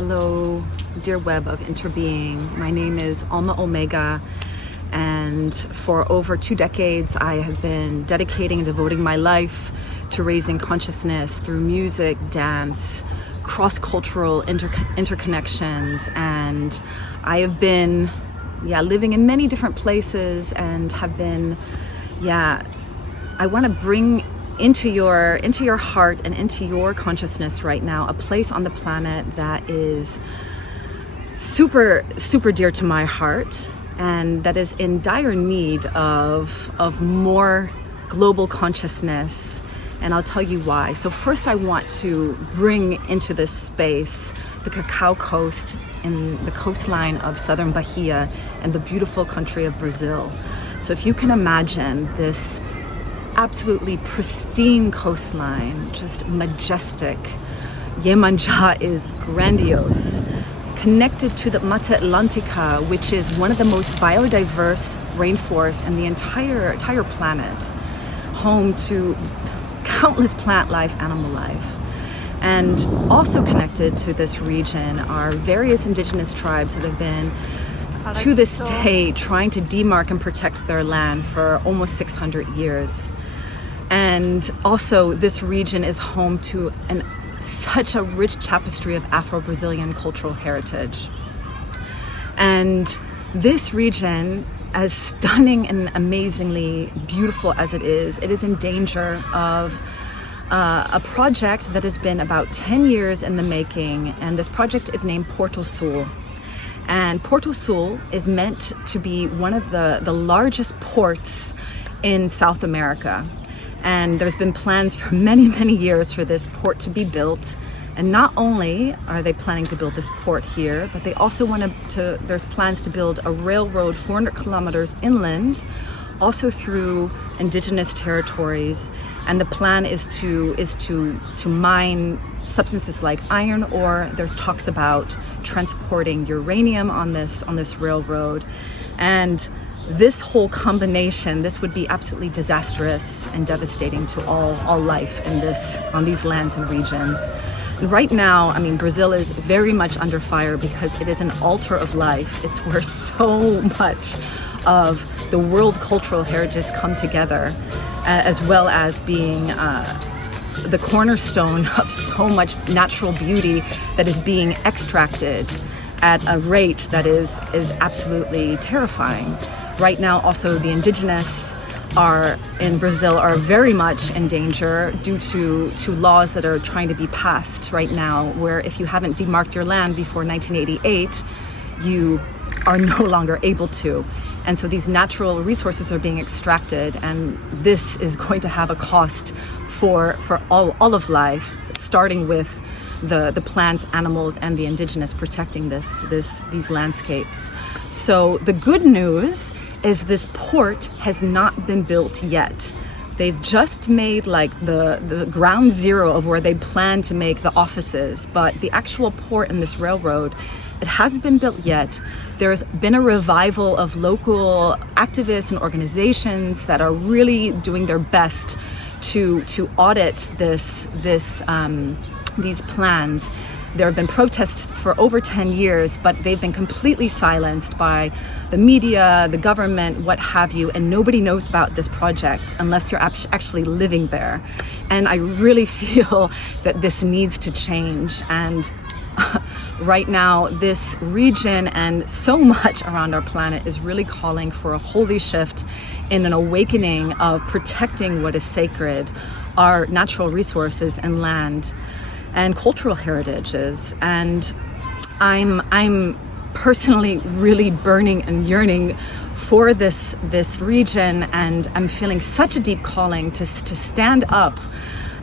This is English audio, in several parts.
Hello, dear web of interbeing. My name is Alma Omega, and for over 2 decades I have been dedicating and devoting my life to raising consciousness through music, dance, cross-cultural interconnections, and I have been living in many different places and have been I want to bring into your heart and into your consciousness right now a place on the planet that is super dear to my heart and that is in dire need of more global consciousness, and I'll tell you why. So first I want to bring into this space the Cacao coast in the coastline of southern Bahia and the beautiful country of Brazil. So if you can imagine this absolutely pristine coastline, just majestic. Iemanjá is grandiose, connected to the Mata Atlântica, which is one of the most biodiverse rainforests in the entire planet, home to countless plant life, animal life. And also connected to this region are various indigenous tribes that have been to this day trying to demark and protect their land for almost 600 years. And also this region is home to such a rich tapestry of Afro-Brazilian cultural heritage. And this region, as stunning and amazingly beautiful as it is in danger of a project that has been about 10 years in the making, and this project is named Porto Sul. And Porto Sul is meant to be one of the largest ports in South America. And there's been plans for many years for this port to be built. And not only are they planning to build this port here, but they also there's plans to build a railroad 400 kilometers inland, also through indigenous territories. And the plan is to mine substances like iron ore. There's talks about transporting uranium on this railroad. And this whole combination, this would be absolutely disastrous and devastating to all life on these lands and regions. And right now, I mean, Brazil is very much under fire because it is an altar of life. It's where so much of the world cultural heritage come together, as well as being the cornerstone of so much natural beauty that is being extracted at a rate that is absolutely terrifying. Right now, also the indigenous in Brazil are very much in danger due to laws that are trying to be passed right now, where if you haven't demarked your land before 1988, you are no longer able to. And so these natural resources are being extracted, and this is going to have a cost for all of life, starting with the plants, animals, and the indigenous protecting these landscapes. So the good news is this port has not been built yet. They've just made like the ground zero of where they plan to make the offices, but the actual port and this railroad, it hasn't been built yet. There's been a revival of local activists and organizations that are really doing their best to audit these plans. There have been protests for over 10 years, but they've been completely silenced by the media, the government, what have you, and nobody knows about this project unless you're actually living there. And I really feel that this needs to change. And right now, this region and so much around our planet is really calling for a holy shift in an awakening of protecting what is sacred, our natural resources and land and cultural heritages. And I'm personally really burning and yearning for this region, and I'm feeling such a deep calling to stand up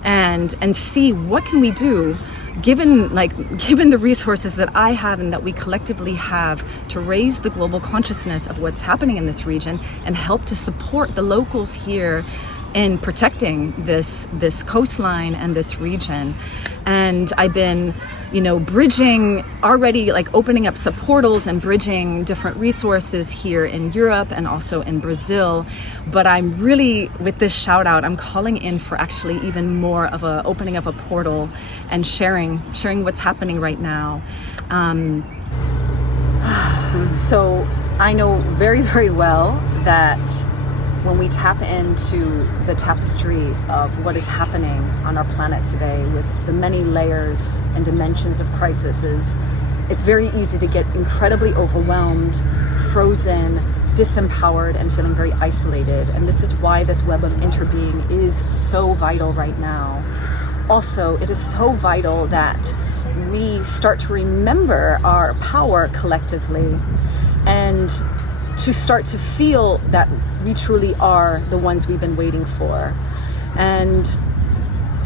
and see what can we do given the resources that I have and that we collectively have to raise the global consciousness of what's happening in this region and help to support the locals here in protecting this coastline and this region. And I've been, bridging already, like opening up some portals and bridging different resources here in Europe and also in Brazil. But I'm really, with this shout out, I'm calling in for actually even more of a opening of a portal and sharing what's happening right now. So I know very, very well that when we tap into the tapestry of what is happening on our planet today with the many layers and dimensions of crises, it's very easy to get incredibly overwhelmed, frozen, disempowered, and feeling very isolated. And this is why this web of interbeing is so vital right now. Also, it is so vital that we start to remember our power collectively and to start to feel that we truly are the ones we've been waiting for. And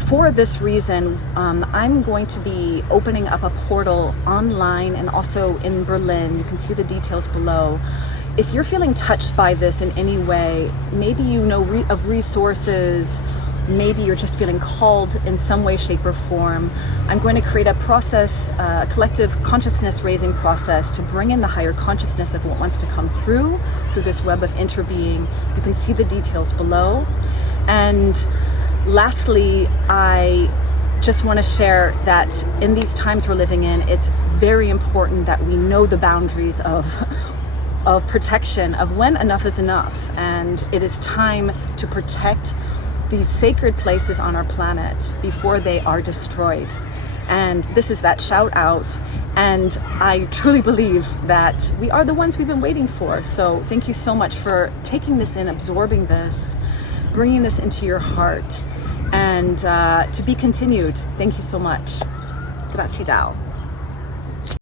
for this reason, I'm going to be opening up a portal online and also in Berlin. You can see the details below. If you're feeling touched by this in any way, maybe you know of resources, maybe you're just feeling called in some way, shape, or form, I'm going to create a process, a collective consciousness raising process to bring in the higher consciousness of what wants to come through this web of interbeing. You can see the details below. And lastly, I just want to share that in these times we're living in, it's very important that we know the boundaries of protection, of when enough is enough. And it is time to protect these sacred places on our planet before they are destroyed. And this is that shout out. And I truly believe that we are the ones we've been waiting for. So thank you so much for taking this in, absorbing this, bringing this into your heart, and to be continued. Thank you so much. Gratidão.